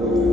Ừ,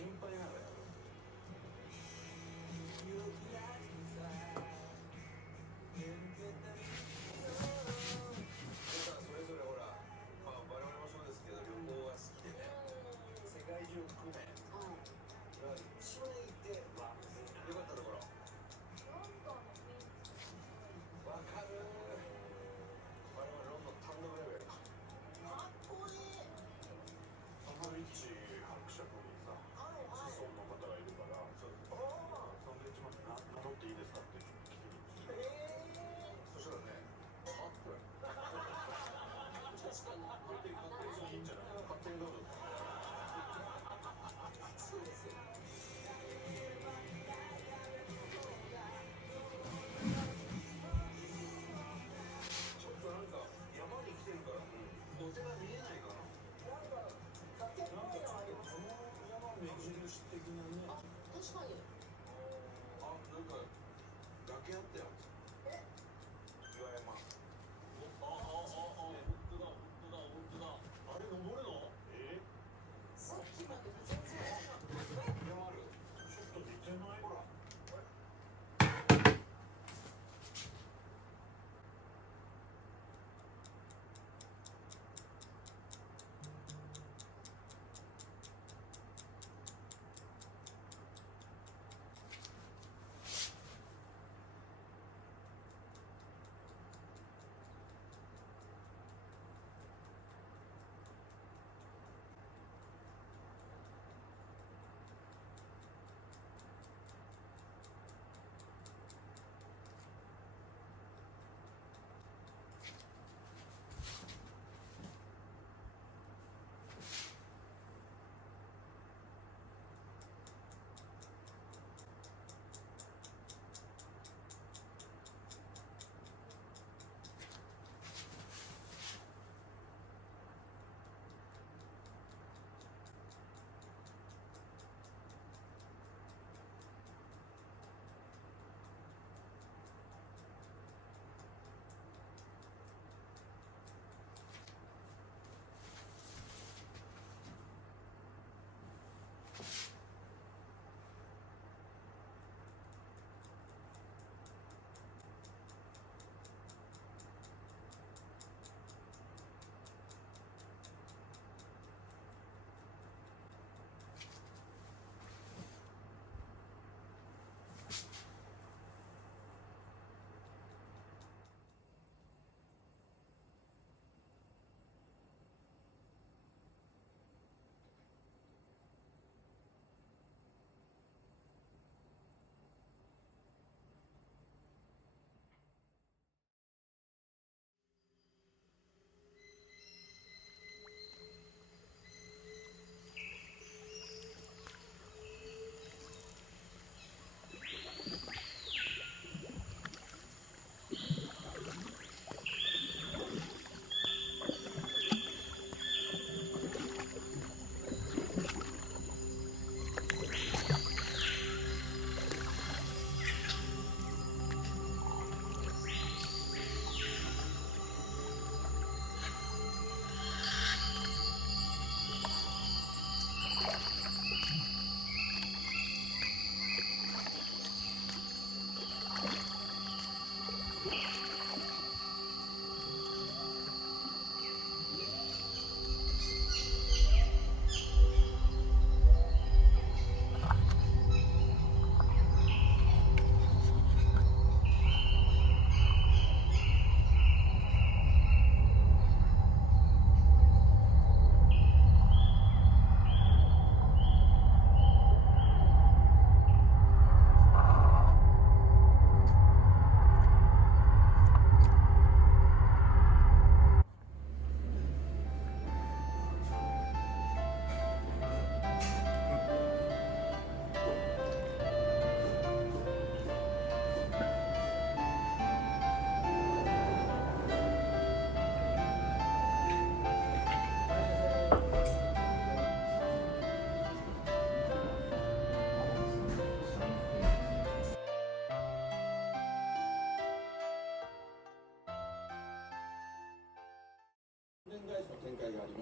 心配なのよ。皆さんそれぞれほら、まあ我々もそうですけど旅行が好きでね、世界中含め、一番行ってよかったところ。わかる。我々ロンドン単独レベルかっこいい。サンドウィッチ伯爵にさ、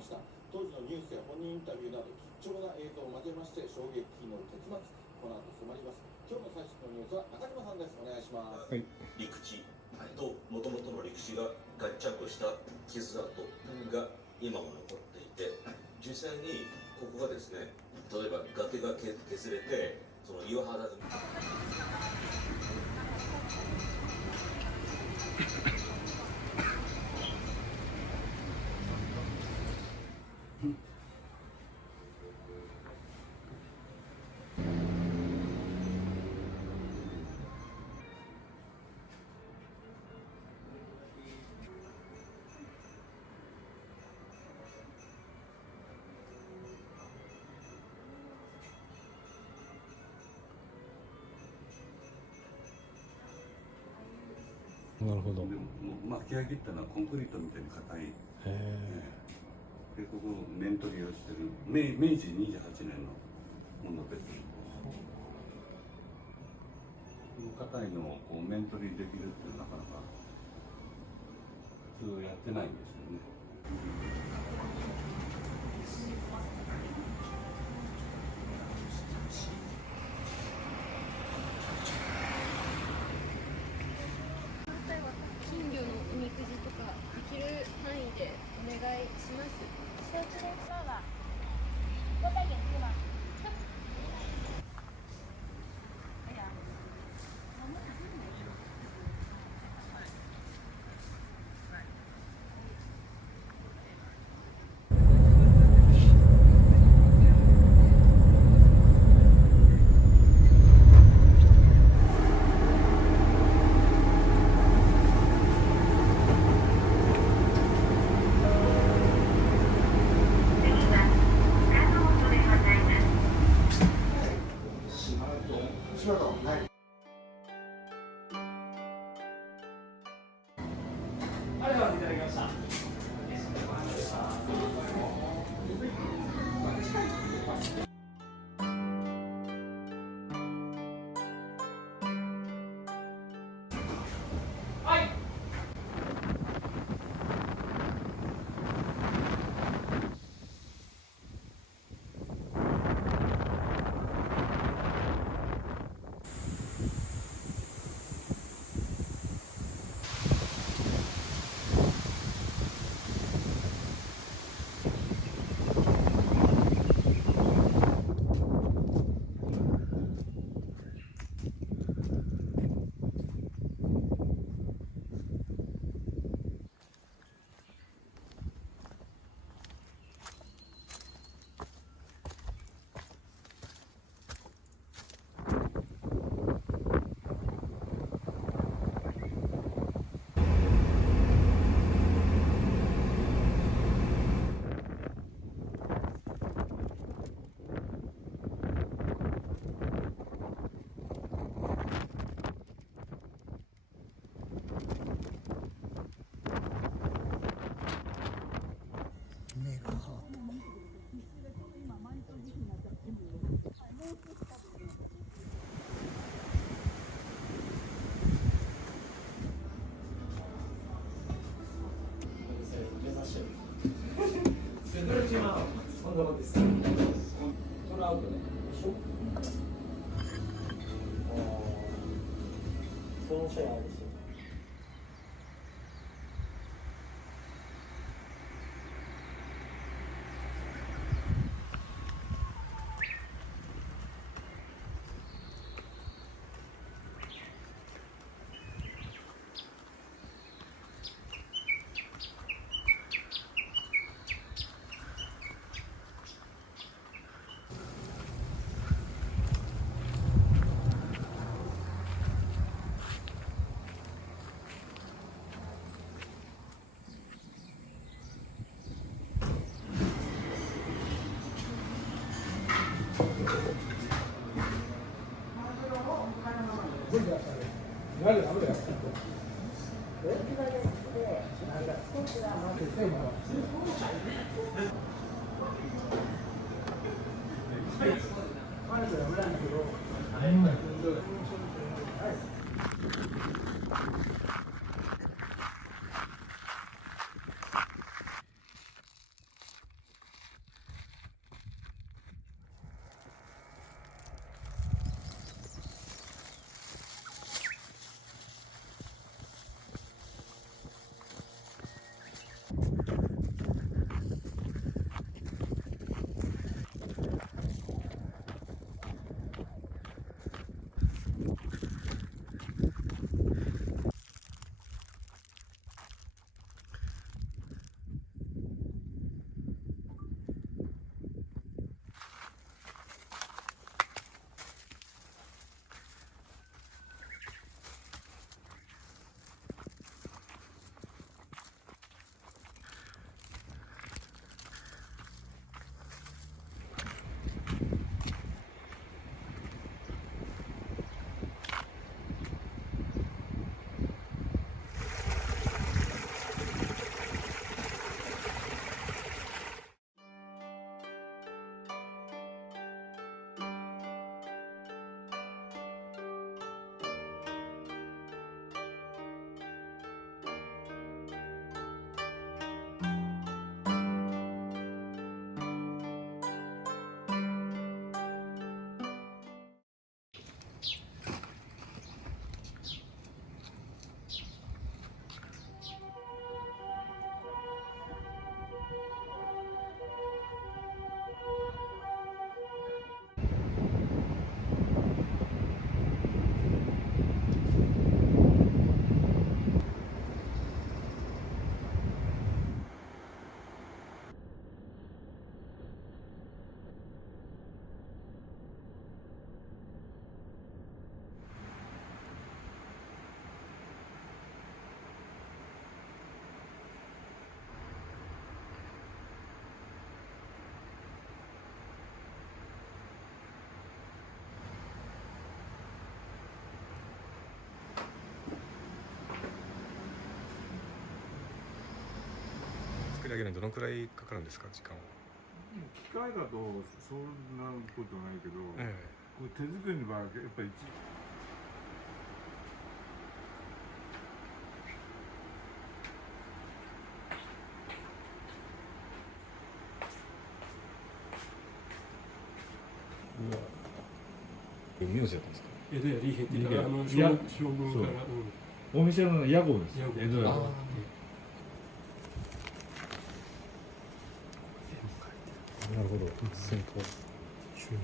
した。当時のニュースや本人インタビューなど貴重な映像を交えまして衝撃の結末、この後迫ります。今日の最新のニュースは中島さんです。お願いします。はい、陸地ともともとの陸地が合着した傷跡が今も残っていて、実際にここがですね、例えば崖が削れてその岩肌がなるほど。巻き上げたのはコンクリートみたいに硬い。で、ここ面取りをしてる明治28年のものです。硬いのをこう面取りできるってなかなか普通やってないんですよね。金魚のおみくじとかできる範囲でお願いします。手指的爸爸，要戴眼镜吗？哎呀，り上げるのにどのくらいかかるんですか、時間は。機械だとそんなことないけど、これ手作りの場合はやっぱり名字だったんですか。江戸屋利兵っていう将軍から、お店の屋号です。屋号江戸屋。なるほど。先行。収納。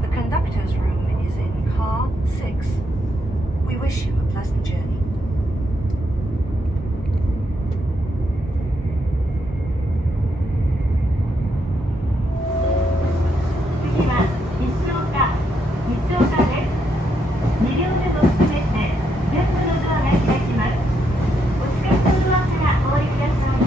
The conductor's room is in car 6. We wish you a pleasant journey. 次は日照課です。2両目のすべて全部のドアが開きます。お近くのドアからお降りください。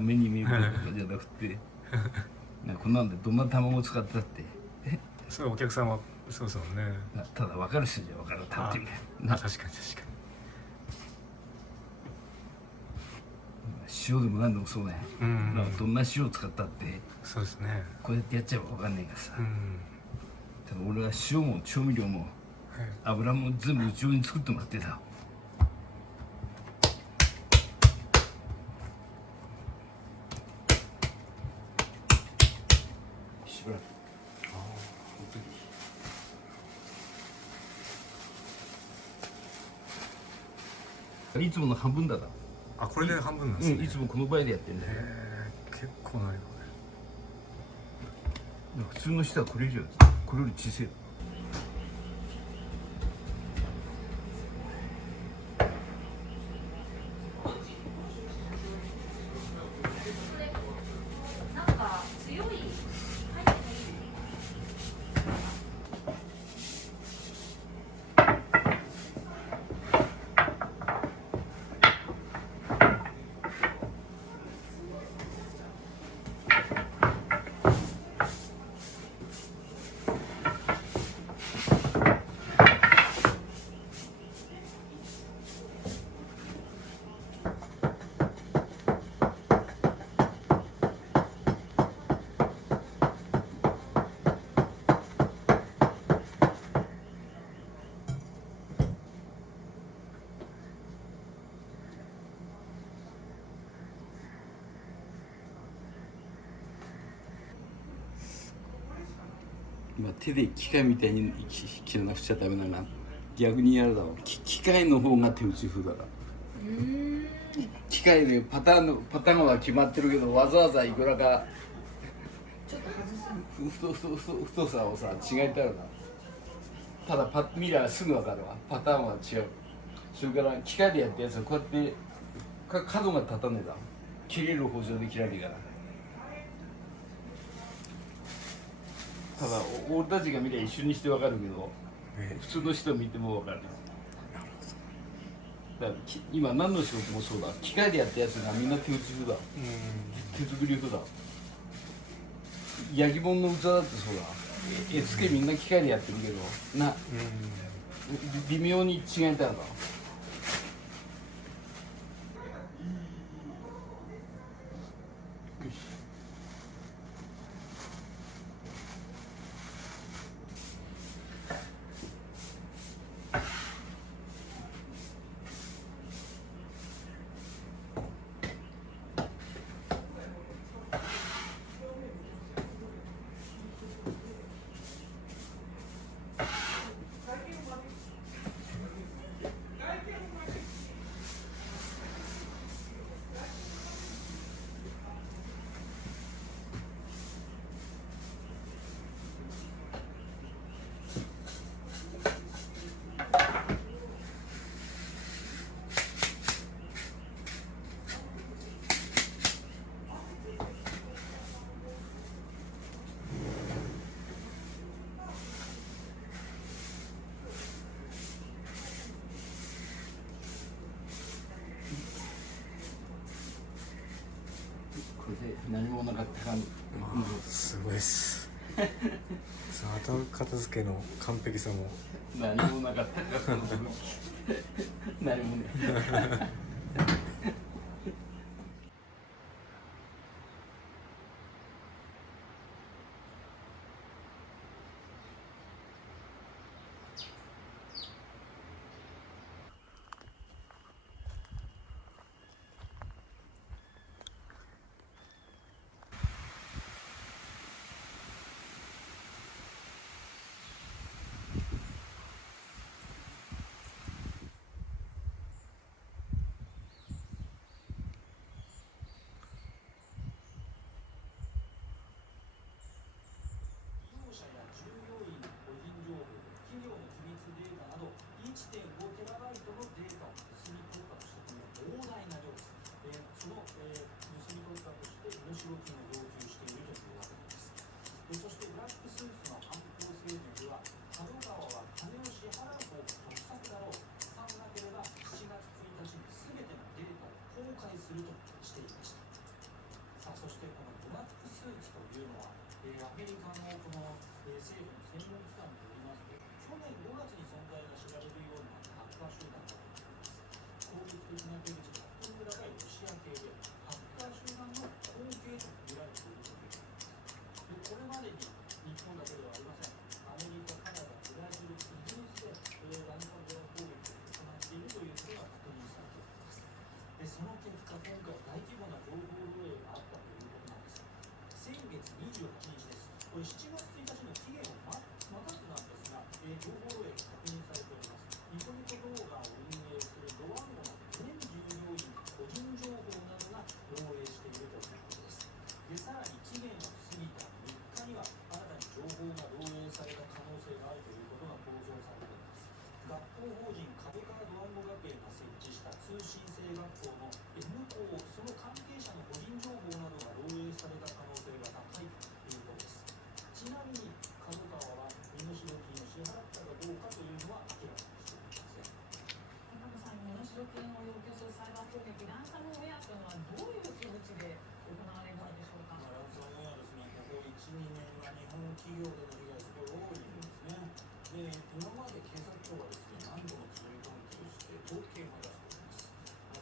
目に見えるとかじゃなくてこんなんでどんな卵使ってたってそれお客さんはそうですもんね。ただ分かる人じゃ分かる、食べてみて確かに確かに。塩でも何でもそうね、どんな塩を使ったってそうですね。こうやってやっちゃえば分かんないからさ、うん、ただ俺は塩も調味料も油も全部うちに作ってもらってた。しばらくいつもの半分だな。あ、これで半分なんですね。いつもこの倍でやってんだよ。結構ないこれ。普通の人はこれ以上、これより小さい。なんか強い。今手で機械みたいに切らなくちゃダメだな。逆にやるだろう。機械の方が手打ち風だな。機械でパターンは決まってるけど、わざわざいくらかちょっと太さをさ違えたらな。ただ見りゃすぐ分かるわ。パターンは違う。それから機械でやったやつはこうやって角が立たねえだ。切れる包丁で切られるから。ただ俺たちが見りゃ一緒にして分かるけど、普通の人見ても分かる。だから今何の仕事もそうだ。機械でやったやつがみんな手打ち風だ。手作り風だ。焼き物の器だってそうだ。絵付けみんな機械でやってるけどな、微妙に違えたんだ。何もなかった感じ。すごいっす。後片付けの完璧さも。何もなかった感じ。何もね。その結果、今回大規模な情報漏洩があったということなんです。先月28日です。これ7月1日の期限をまたぐなんですが、情報漏洩が確認されております。ニコニコ動画を運営するドワンゴの全従業員個人情報などが漏洩しているということです。で、さらに期限が過ぎた3日には新たに情報が漏洩された可能性があるということが公表されています。学校法人角川ドワンゴ学園が設置した通信制学校の N 校、その関係者の個人情報などが漏洩された可能性が高いということです。ちなみに角川は身代金を支払ったかどうかというのは明らかにしていません。高野さんに身代金を要求するサイバー攻撃、ランサムウェアというのはどういう手口で行われるのでしょうか。ランサムウェアですね、ここ1、2年は日本企業での被害すごい多いんですね。で、今まで警察庁はですね、何度も注意喚起をして統計も出しております。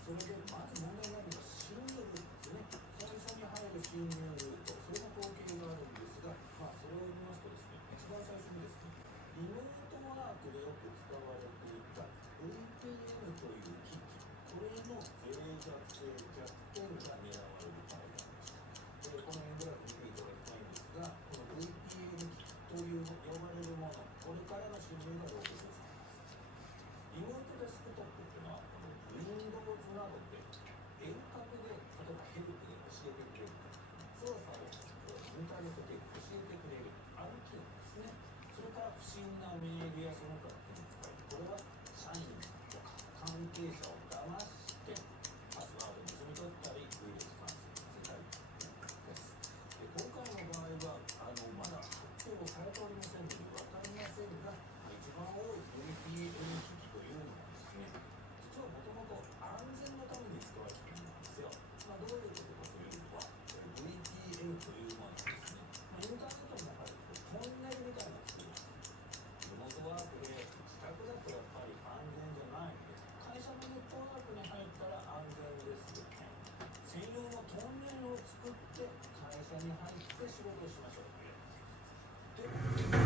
それでまず問題なのが侵入ルートですね。最初に入る侵入ルート、それの統計があるんですが、それを見ますとですね、一番最初にですね、リモートワークでよく使われていた VPN という機器、これの脆弱性、弱点が狙われると書いてありました。この辺グラフ見ていただきたいんですが、この VPN 機器という呼ばれるもの、これからの侵入が漏洩されます。リモートデスクトップっていうのは、この Windows などで遠隔で、例えばヘルプで教えてくれる操作をインターネットで教えてくれるある機能ですね。それから不審なメールやその他の手に使い、これは社員さんとか関係者を騙してパスワードを盗み取ったり、ウイルス感染させたりということです。で、今回の場合はまだ発表されておりませんので分かりませんが、一番多い VPN 機器というのはですね、実はもともと安全のために使われているんですよ。どういうことかというのは、VPN というのはですね、インターネットの中でトンネルみたいな作りです。リモートワークで自宅だとやっぱり安全じゃないので、会社のネットワークに入ったら安全ですよね。専用のトンネルを作って会社に入って仕事をしましょうというやつです。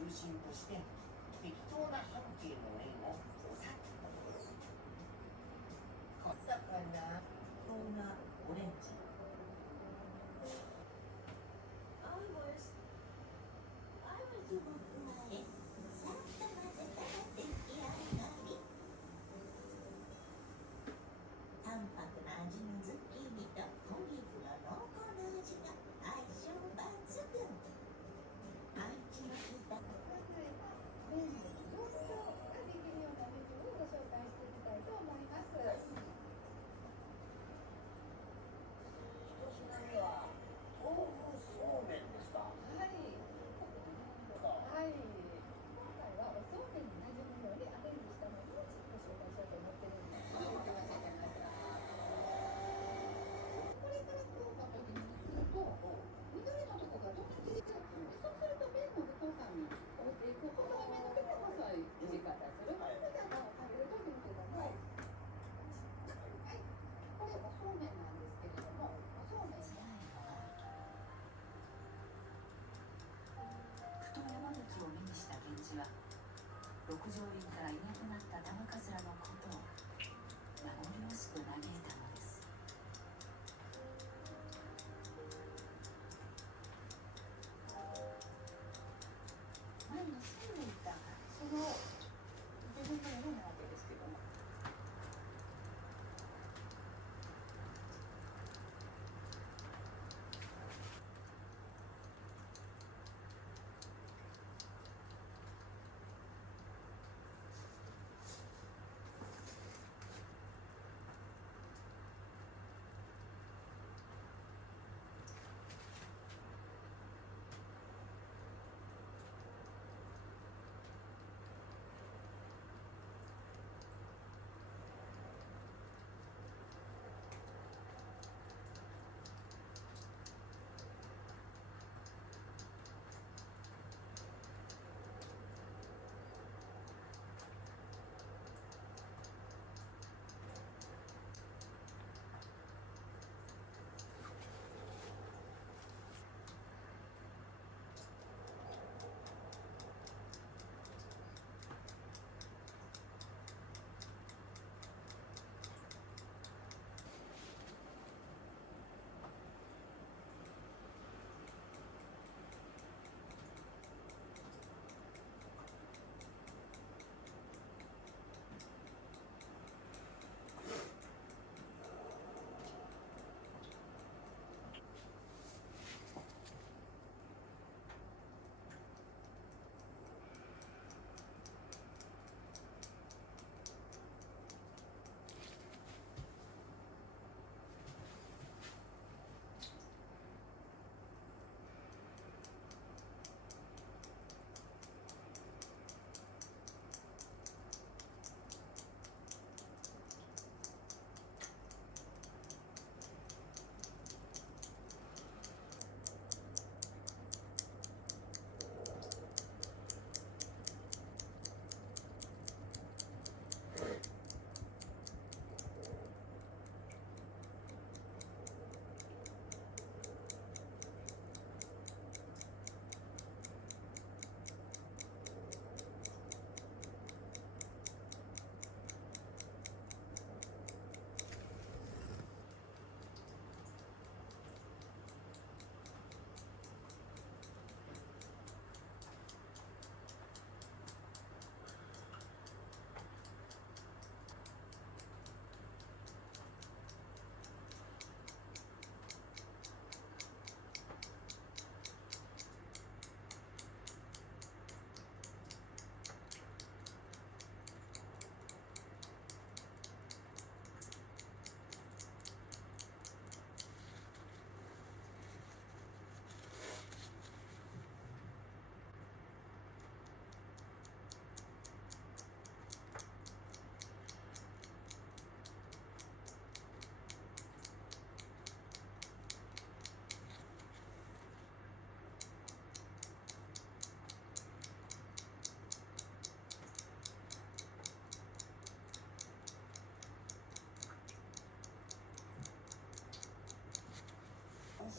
中心として適当な半径の円を収めたところ、だからこんなオレンジ。淡白な味のズッキーニとコリーフの濃厚な味が相性抜群。パンチの効いた麺の状況ができるようなメニューをご紹介していきたいと思います。一品目は豆腐そうめんですか。はい。はい。今回はおそうめんに馴染むようにアレンジしたものをご紹介しようと思ってるんですけど、これから福岡とにすると、緑のとこがどんな切り方するんで、そうすると麺の太さに合うていく、細めの時は細い切り方する。これみたいなのを食べるときにけども、はい。これおそうめんなんですけれども、おそうめん。ふと山吹を目にした源氏は六条院からいなくなった玉桂のことを名残惜しく嘆いたのです。前に住んでいたその自分の家なわけですけども、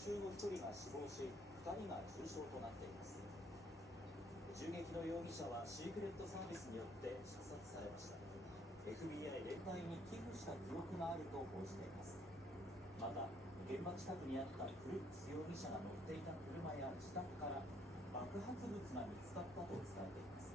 衆の1人が死亡し、2人が重傷となっています。銃撃木野容疑者はシークレットサービスによって射殺されました。 FBI 連隊に寄付した記録があると報じています。また現場近くにあったクルックス容疑者が乗っていた車や自宅から爆発物が見つかったと伝えています。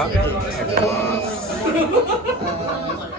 ありがとうございます。